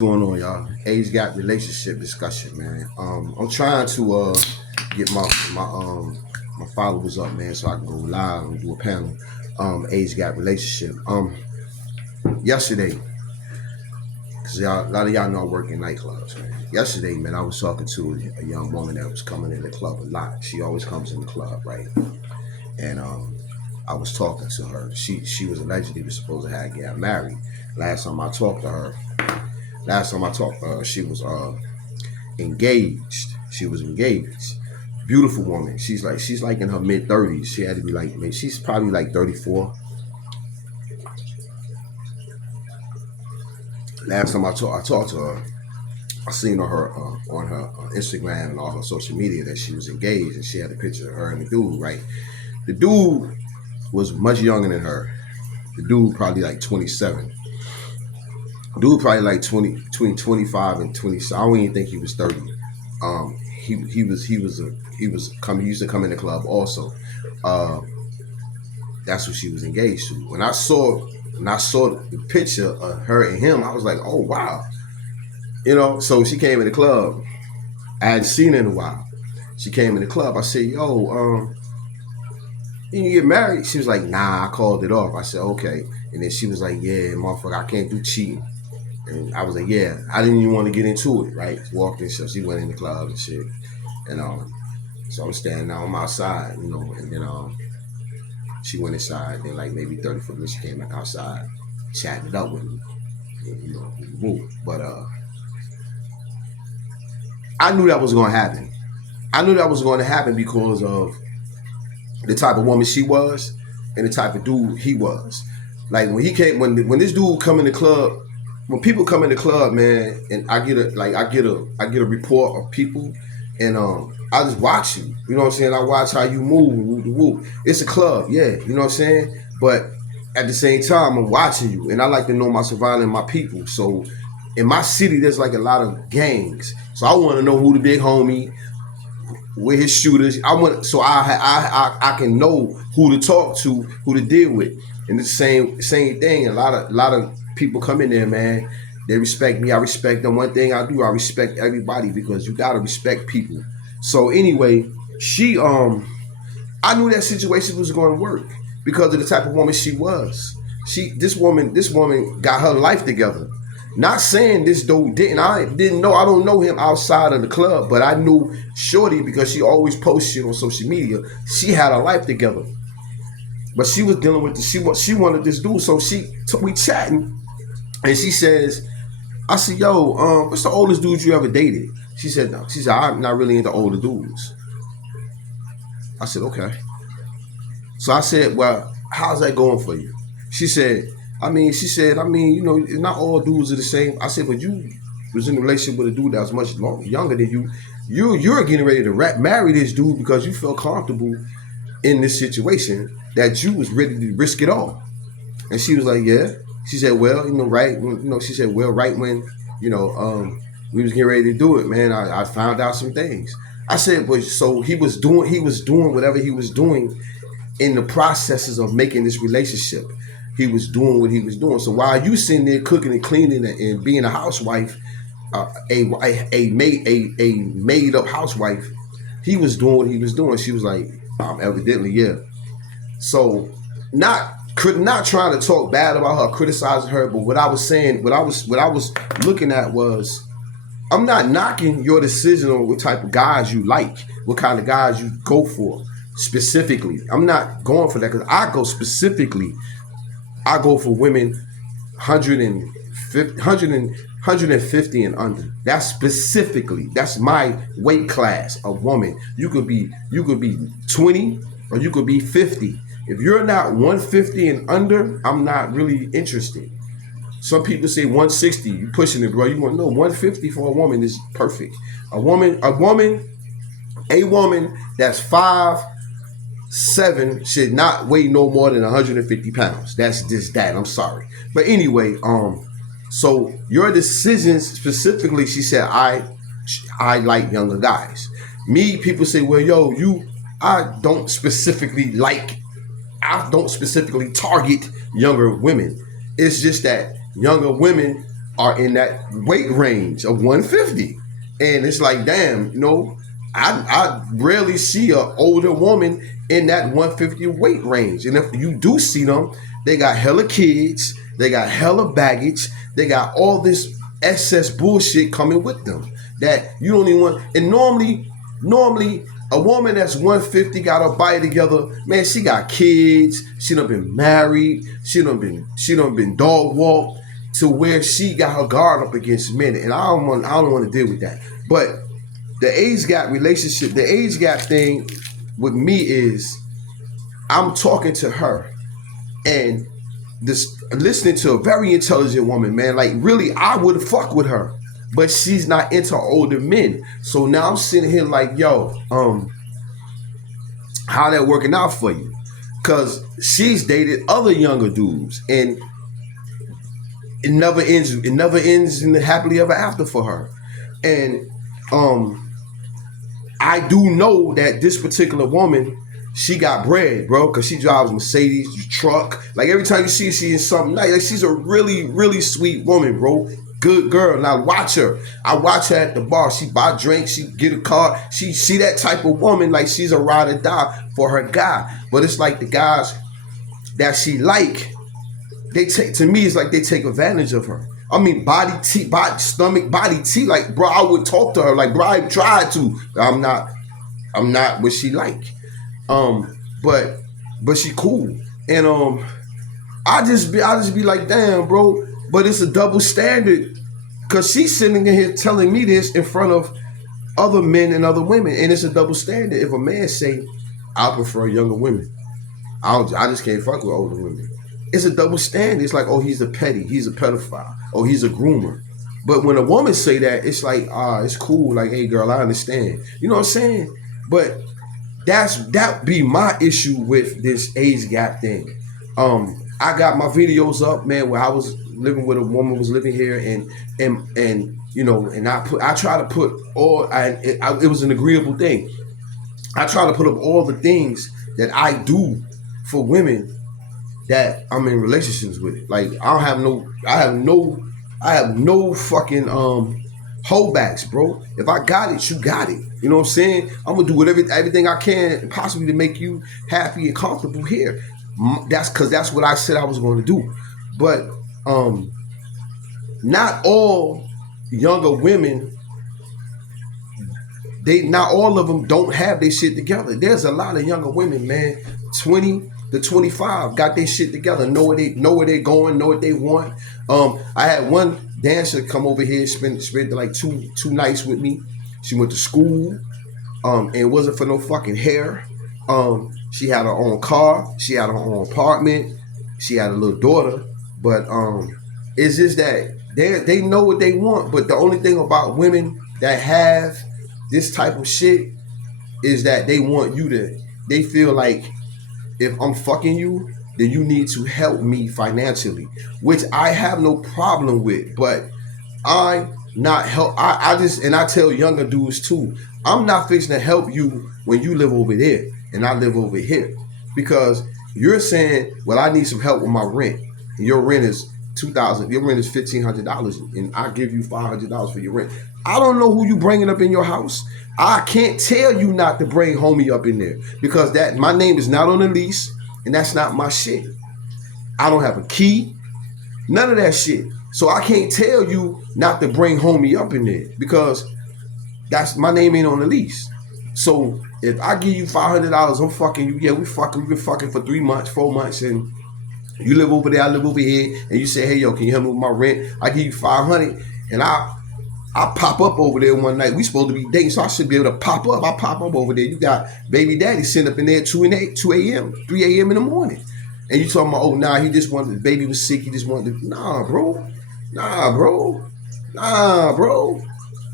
Going on, y'all? Age gap relationship discussion, man. I'm trying to get my followers up, man, so I can go live and do a panel. Age gap relationship. Yesterday, cause a lot of y'all know I work in nightclubs, man. Yesterday, man, I was talking to a young woman that was coming in the club a lot. She always comes in the club, right? And I was talking to her. She was allegedly was supposed to have got married. Last time I talked to her, she was engaged. She was engaged. Beautiful woman. She's like in her mid 30s. She had to be like, man, she's probably like 34. Last time I talked to her, I seen on her Instagram and all her social media that she was engaged, and she had a picture of her and the dude. Right, the dude was much younger than her. The dude probably like 27. Dude probably like 20, between 25 and 20. I don't even think he was 30. He used to come in the club also. Uh, that's what she was engaged to. When I saw the picture of her and him, I was like, oh wow. So she came in the club. I hadn't seen her in a while. She came in the club. I said, yo, you get married? She was like, nah, I called it off. I said, okay. And then she was like, yeah, motherfucker, I can't do cheating. And I was like, yeah, I didn't even want to get into it, right? Walked in, so she went in the club and shit. And so I'm standing out on my side, and then she went inside. Then like maybe 30 minutes, she came back outside, chatting it up with me, and, we moved. But I knew that was going to happen. I knew that was going to happen because of the type of woman she was and the type of dude he was. Like when this dude come in the club, when people come in the club, man, and I get a report of people, and I just watch you. You know what I'm saying? I watch how you move, woo. It's a club, yeah. You know what I'm saying? But at the same time, I'm watching you, and I like to know my surrounding, my people. So in my city, there's like a lot of gangs. So I want to know who the big homie, where his shooters. I can know who to talk to, who to deal with. And it's the same thing. A lot of people come in there, man. They respect me. I respect them. One thing I do, I respect everybody because you gotta respect people. So anyway, I knew that situation was going to work because of the type of woman she was. This woman got her life together. Not saying this dude didn't. I don't know him outside of the club, but I knew Shorty because she always posts shit on social media. She had her life together. But she was dealing with she wanted this dude, so we chatting, and she says, I said, yo, what's the oldest dude you ever dated? She said, no. She said, I'm not really into older dudes. I said, okay. So I said, well, how's that going for you? She said, not all dudes are the same. I said, but you was in a relationship with a dude that was much younger than you. You're getting ready to marry this dude because you felt comfortable in this situation that you was ready to risk it all. And she was like, yeah. She said, well, right. She said, well, right when, we was getting ready to do it, man, I found out some things. I said, but so he was doing whatever he was doing in the processes of making this relationship. He was doing what he was doing. So while you sitting there cooking and cleaning and being a housewife, a made up housewife, he was doing what he was doing. She was like, evidently, yeah. So not trying to talk bad about her, criticizing her, but what I was looking at was, I'm not knocking your decision on what type of guys you like, what kind of guys you go for specifically. I'm not going for that because I go for women 150 and under. That's my weight class of woman. You could be 20 or you could be 50. If you're not 150 and under, I'm not really interested. Some people say 160, you pushing it, bro. You want to know 150 for a woman is perfect. A woman that's 5'7" should not weigh no more than 150 pounds. That's just that. I'm sorry. But anyway, so your decisions specifically, she said, I like younger guys. Me, people say, well, yo, I don't specifically target younger women. It's just that younger women are in that weight range of 150. And it's like, damn, I rarely see an older woman in that 150 weight range. And if you do see them, they got hella kids, they got hella baggage, they got all this excess bullshit coming with them that you don't even want. And normally a woman that's 150 got her body together, man, she got kids, she done been married, she done been dog walked to where she got her guard up against men. And I don't want to deal with that. But the age gap relationship, the age gap thing with me is I'm talking to her and listening to a very intelligent woman, man. Like, really, I would fuck with her, but she's not into older men. So now I'm sitting here like, yo, how that working out for you? Because she's dated other younger dudes, and it never ends. It never ends in the happily ever after for her. And I do know that this particular woman, she got bread, bro, because she drives a Mercedes truck. Like, every time you see her, she's in something nice. Like, she's a really, really sweet woman, bro. Good girl. And I watch her. I watch her at the bar. She buy drinks. She get a car. She that type of woman. Like, she's a ride or die for her guy. But it's like the guys that she like, to me, it's like they take advantage of her. I mean, body T, stomach, body T. Like, bro, I would talk to her. Like, bro, I tried to. I'm not what she like. But she cool. And I just be like, damn, bro. But it's a double standard, because she's sitting in here telling me this in front of other men and other women, and it's a double standard. If a man say, I prefer younger women, I just can't fuck with older women. It's a double standard. It's like, oh, he's a pedophile, oh, he's a groomer. But when a woman say that, it's like, it's cool. Like, hey, girl, I understand. You know what I'm saying? But that be my issue with this age gap thing. I got my videos up, man, where I was living with a woman was living here, and you know, and I try to put all, it was an agreeable thing. I try to put up all the things that I do for women that I'm in relationships with. Like, I have no fucking holdbacks, bro. If I got it, you got it. You know what I'm saying? I'm gonna do everything I can possibly to make you happy and comfortable here. That's what I said I was going to do. But not all younger women, not all of them don't have their shit together. There's a lot of younger women, man, 20 to 25, got their shit together, know where they going, know what they want. I had one dancer come over here, spend like two nights with me. She went to school, and it wasn't for no fucking hair. She had her own car, she had her own apartment, she had a little daughter. But it's just that they know what they want. But the only thing about women that have this type of shit is that they want you to, they feel like, if I'm fucking you, then you need to help me financially, which I have no problem with. But I tell younger dudes too, I'm not fixing to help you when you live over there and I live over here, because you're saying, well, I need some help with my rent. And your rent is $2,000. Your rent is $1,500, and I give you $500 for your rent. I don't know who you bringing up in your house. I can't tell you not to bring homie up in there, because my name is not on the lease, and that's not my shit. I don't have a key, none of that shit. So I can't tell you not to bring homie up in there, because my name ain't on the lease. So if I give you $500, I'm fucking you. Yeah, we've been fucking for 3 months, 4 months, and you live over there, I live over here, and you say, hey, yo, can you help me with my rent? I give you $500, and I pop up over there one night. We supposed to be dating, so I should be able to pop up. I pop up over there. You got baby daddy sitting up in there at 2 a.m., 3 a.m. in the morning. And you talking about, oh, nah, he just wanted, the baby was sick, he just wanted to, nah, bro.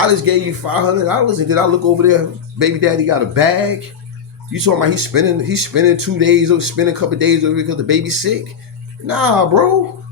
I just gave you $500, and then I look over there, baby daddy got a bag. You talking about he's spending 2 days or spending a couple of days over because the baby's sick? Nah, bro.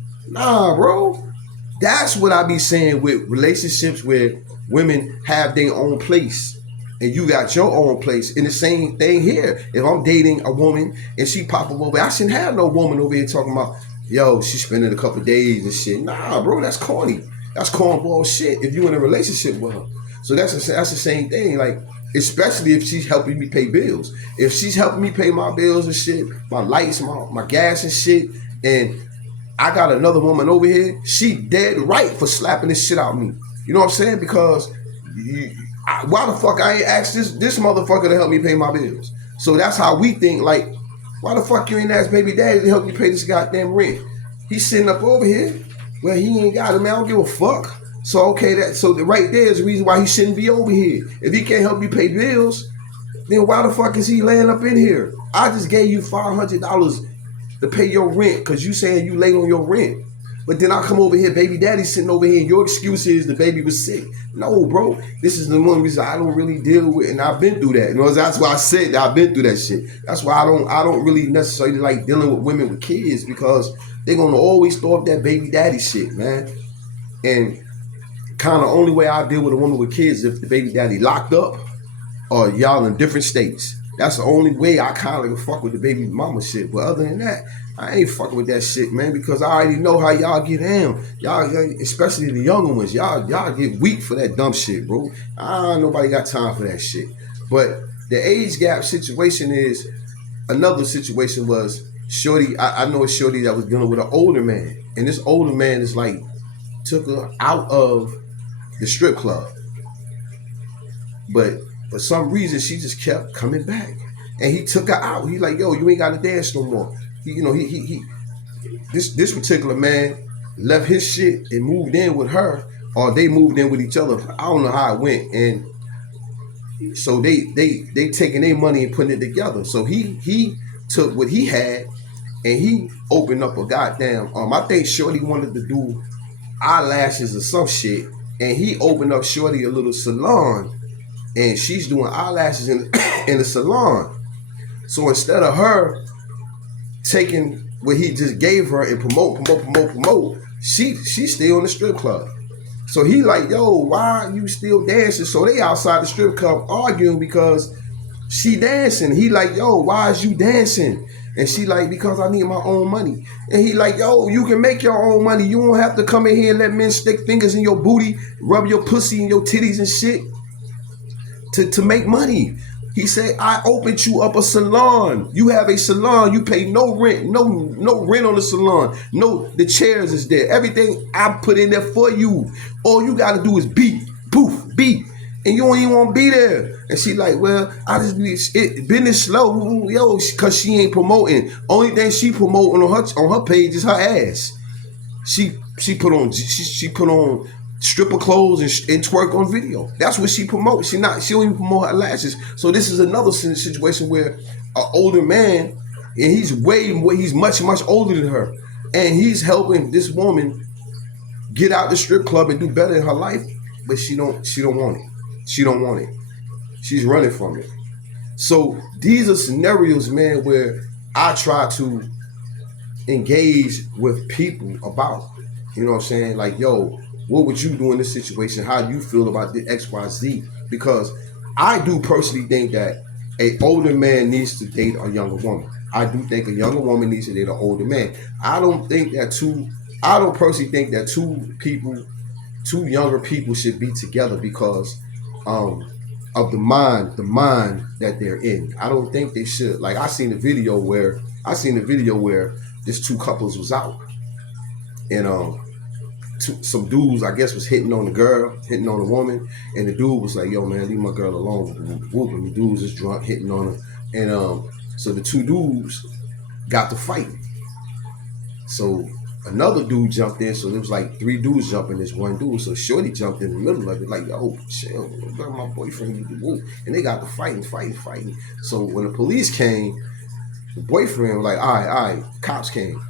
That's what I be saying with relationships where women have their own place and you got your own place. And the same thing here. If I'm dating a woman and she pop up over, I shouldn't have no woman over here talking about, yo, she's spending a couple of days and shit. Nah, bro, that's corny. That's cornball shit if you in a relationship with her. So that's the same thing. Like, especially if she's helping me pay bills. If she's helping me pay my bills and shit, my lights, my gas and shit, and I got another woman over here, she dead right for slapping this shit out of me. You know what I'm saying? Because why the fuck I ain't asked this motherfucker to help me pay my bills? So that's how we think. Like, why the fuck you ain't ask baby daddy to help you pay this goddamn rent? He's sitting up over here. Well, he ain't got it, man. I don't give a fuck. So okay, right there is the reason why he shouldn't be over here. If he can't help you pay bills, then why the fuck is he laying up in here? I just gave you $500 to pay your rent because you saying you late on your rent. But then I come over here, baby daddy sitting over here, and your excuse is the baby was sick. No, bro. This is the one reason I don't really deal with, and I've been through that. You know, that's why I said that I've been through that shit. That's why I don't really necessarily like dealing with women with kids, because they're gonna always throw up that baby daddy shit, man. And kind of only way I deal with a woman with kids is if the baby daddy locked up or y'all in different states. That's the only way I kind of fuck with the baby mama shit. But other than that, I ain't fucking with that shit, man, because I already know how y'all get down. Y'all, especially the younger ones, y'all get weak for that dumb shit, bro. Nobody got time for that shit. But the age gap situation is another situation. Was shorty, I know a shorty that was dealing with an older man, and this older man is like took her out of the strip club, but for some reason she just kept coming back, and he took her out. He like, yo, you ain't got to dance no more. This particular man left his shit and moved in with her, or they moved in with each other. I don't know how it went, and so they taking their money and putting it together. So he took what he had and he opened up a goddamn I think shorty wanted to do eyelashes or some shit, and he opened up shorty a little salon, and she's doing eyelashes in the salon. So instead of her taking what he just gave her and promote, she's still in the strip club. So he like, yo, why are you still dancing? So they outside the strip club arguing because she dancing. He like, yo, why is you dancing? And she like, because I need my own money. And he like, yo, you can make your own money. You don't have to come in here and let men stick fingers in your booty, rub your pussy and your titties and shit to make money. He said, I opened you up a salon. You have a salon. You pay no rent, no rent on the salon. No, the chairs is there. Everything I put in there for you. All you got to do is beat, poof, beat. And you don't even want to be there. And she like, well, I just need business slow, yo, because she ain't promoting. Only thing she promoting on her page is her ass. She put on stripper clothes and twerk on video. That's what she promotes. She don't even promote her lashes. So this is another situation where an older man, and he's much older than her, and he's helping this woman get out the strip club and do better in her life, but she don't want it. She don't want it. She's running from it. So these are scenarios, man, where I try to engage with people about, you know what I'm saying? Like, yo, what would you do in this situation? How do you feel about the XYZ? Because I do personally think that an older man needs to date a younger woman. I do think a younger woman needs to date an older man. I don't personally think that two younger people should be together because of the mind that they're in. I don't think they should. Like, I seen a video where this two couples was out, and some dudes, I guess, was hitting on the woman, and the dude was like, yo, man, leave my girl alone. Whooping. The dudes is drunk, hitting on her, and so the two dudes got to fighting. So another dude jumped in, so there was like three dudes jumping this one dude. So shorty jumped in the middle of it, like, yo, chill, my boyfriend need to whoop. And they got to fighting. So when the police came, the boyfriend was like, all right, cops came.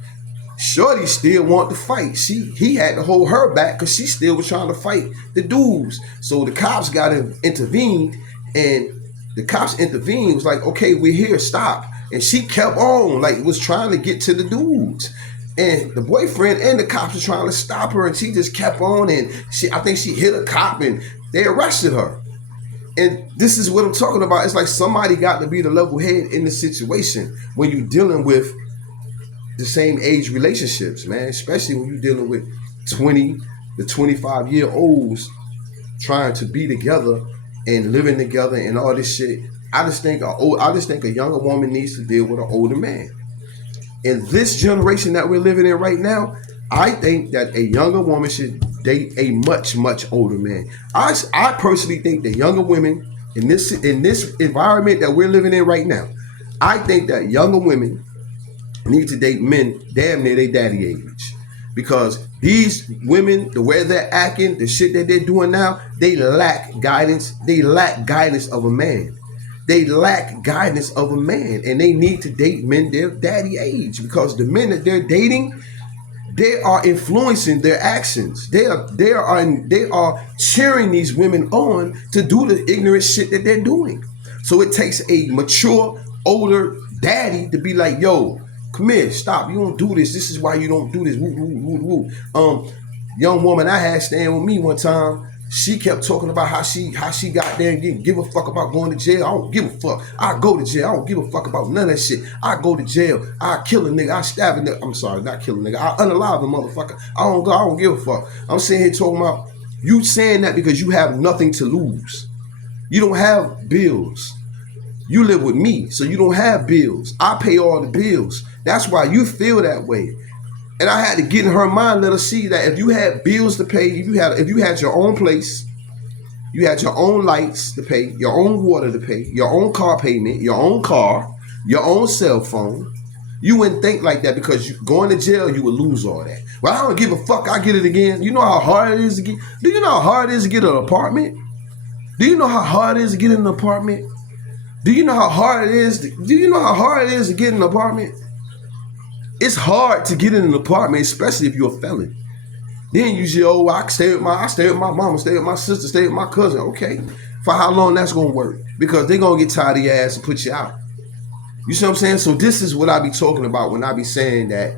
Shorty still want to fight. He had to hold her back because she still was trying to fight the dudes. So the cops got intervened, and the cops intervened, was like, okay, we're here, stop. And she kept on, like, was trying to get to the dudes. And the boyfriend and the cops were trying to stop her, and she just kept on, and I think she hit a cop, and they arrested her. And this is what I'm talking about. It's like somebody got to be the level head in the situation when you're dealing with the same age relationships, man, especially when you're dealing with 20, the 25-year-olds trying to be together and living together and all this shit. I just think a younger woman needs to deal with an older man. In this generation that we're living in right now, I think that a younger woman should date a much, much older man. I personally think that younger women in this environment that we're living in right now, I think that younger women need to date men damn near their daddy age. Because these women, the way they're acting, the shit that they're doing now, they lack guidance. They lack guidance of a man. They lack guidance of a man, and they need to date men their daddy age, because the men that they're dating, they are influencing their actions. They are cheering these women on to do the ignorant shit that they're doing. So it takes a mature, older daddy to be like, yo, come here, stop. You don't do this. This is why you don't do this. Woo, woo, woo, woo. Young woman I had staying with me one time, she kept talking about how she got there and didn't give a fuck about going to jail. I don't give a fuck. I go to jail. I don't give a fuck about none of that shit. I go to jail. I kill a nigga. I stab a nigga. I'm sorry, not kill a nigga. I unalive a motherfucker. I don't give a fuck. I'm sitting here talking about you saying that because you have nothing to lose. You don't have bills. You live with me, so you don't have bills. I pay all the bills. That's why you feel that way. And I had to get in her mind, let her see that if you had bills to pay, if you had your own place, you had your own lights to pay, your own water to pay, your own car payment, your own car, your own cell phone, you wouldn't think like that, because going to jail, you would lose all that. Well, I don't give a fuck. I get it again. You know how hard it is to get? Do you know how hard it is to get an apartment? Do you know how hard it is to get an apartment? Do you know how hard it is? Do you know how hard it is to get an apartment? It's hard to get in an apartment, especially if you're a felon. Then you say, oh, I stay with my mama, stay with my sister, stay with my cousin. Okay. For how long that's gonna work? Because they're gonna get tired of your ass and put you out. You see what I'm saying? So this is what I be talking about when I be saying that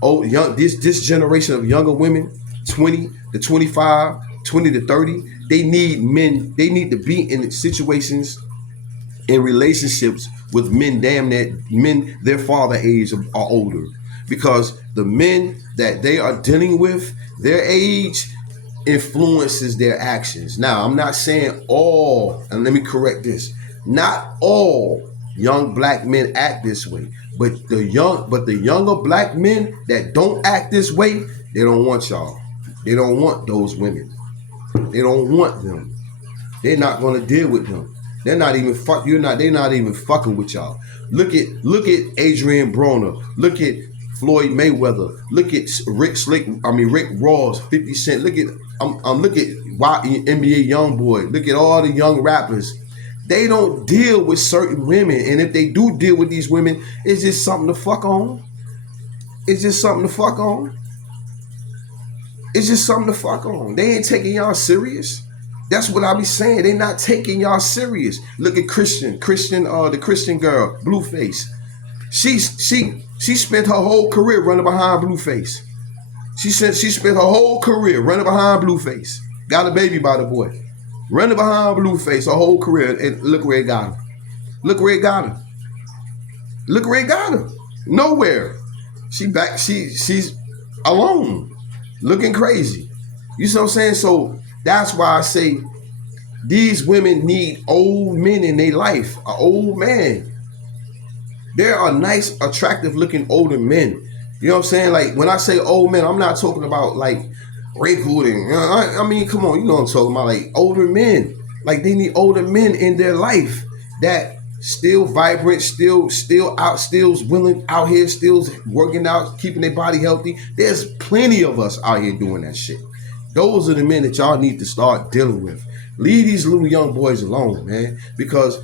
this generation of younger women, 20 to 25, 20 to 30, they need men, they need to be in situations, in relationships with men their father age are older, because the men that they are dealing with, their age influences their actions. Now, I'm not saying all, and let me correct this, not all young black men act this way, but the younger black men that don't act this way, they don't want y'all. They don't want those women. They don't want them. They're not going to deal with them. They're not even they're not even fucking with y'all. Look at Adrian Broner. Look at Floyd Mayweather. Look at Rick Ross, 50 Cent. Look at NBA Youngboy. Look at all the young rappers. They don't deal with certain women, and if they do deal with these women, it's just something to fuck on. It's just something to fuck on. It's just something to fuck on. They ain't taking y'all serious. That's what I be saying. They not taking y'all serious. Look at the Christian girl, Blueface. She spent her whole career running behind Blueface. She spent her whole career running behind Blueface. Got a baby by the boy. Running behind Blueface her whole career, and look where it got her. Look where it got her. Look where it got her. Nowhere. She's alone, looking crazy. You see what I'm saying? So that's why I say these women need old men in their life. An old man. There are nice, attractive looking older men. You know what I'm saying? Like when I say old men, I'm not talking about like wrinkled and I mean, come on, you know what I'm talking about, like older men. Like they need older men in their life that still vibrant, still willing out here, still working out, keeping their body healthy. There's plenty of us out here doing that shit. Those are the men that y'all need to start dealing with. Leave these little young boys alone, man, because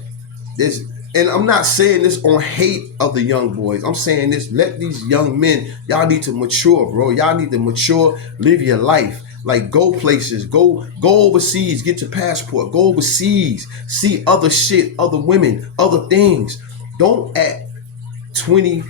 there's, and I'm not saying this on hate of the young boys. I'm saying this, let these young men, y'all need to mature, bro. Y'all need to mature, live your life. Like go places, go overseas, get your passport, go overseas, see other shit, other women, other things. Don't at 20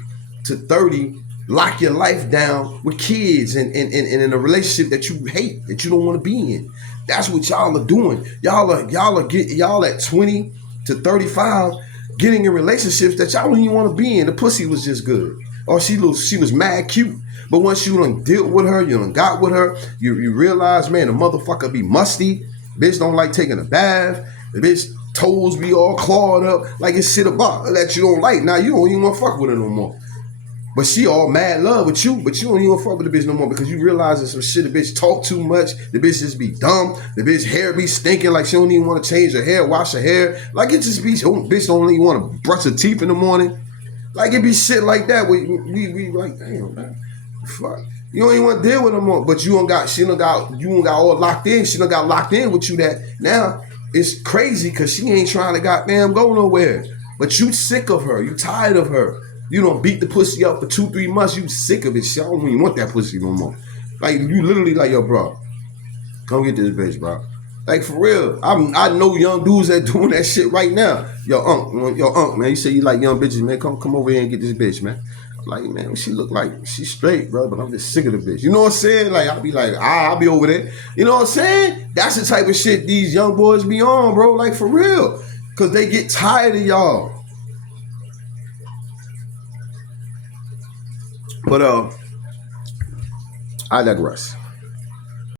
to 30 lock your life down with kids and in a relationship that you hate, that you don't want to be in. That's what y'all are doing. Y'all at 20 to 35 getting in relationships that y'all don't even want to be in. The pussy was just good, or she was mad cute. But once you done dealt with her, you done got with her, you realize, man, the motherfucker be musty. Bitch don't like taking a bath. The bitch toes be all clawed up like it's shit about that you don't like. Now you don't even want to fuck with her no more. But she all mad love with you, but you don't even fuck with the bitch no more because you realize that some shit, the bitch talk too much, the bitch just be dumb, the bitch hair be stinking like she don't even want to change her hair, wash her hair. Like it just be, bitch don't even want to brush her teeth in the morning. Like it be shit like that. We like, damn, man, fuck. You don't even want to deal with her more, but you don't got all locked in. She done got locked in with you that now it's crazy because she ain't trying to goddamn go nowhere. But you sick of her, you tired of her. You don't beat the pussy up for 2-3 months. You sick of it. Shit. I don't even want that pussy no more. Like you literally like, yo, bro, come get this bitch, bro. Like for real. I know young dudes that doing that shit right now. Yo, unc, man. You say you like young bitches, man. Come over here and get this bitch, man. I'm like, man, she look like she's straight, bro, but I'm just sick of the bitch. You know what I'm saying? Like I'll be like, I'll be over there. You know what I'm saying? That's the type of shit these young boys be on, bro. Like for real, cause they get tired of y'all. But I digress.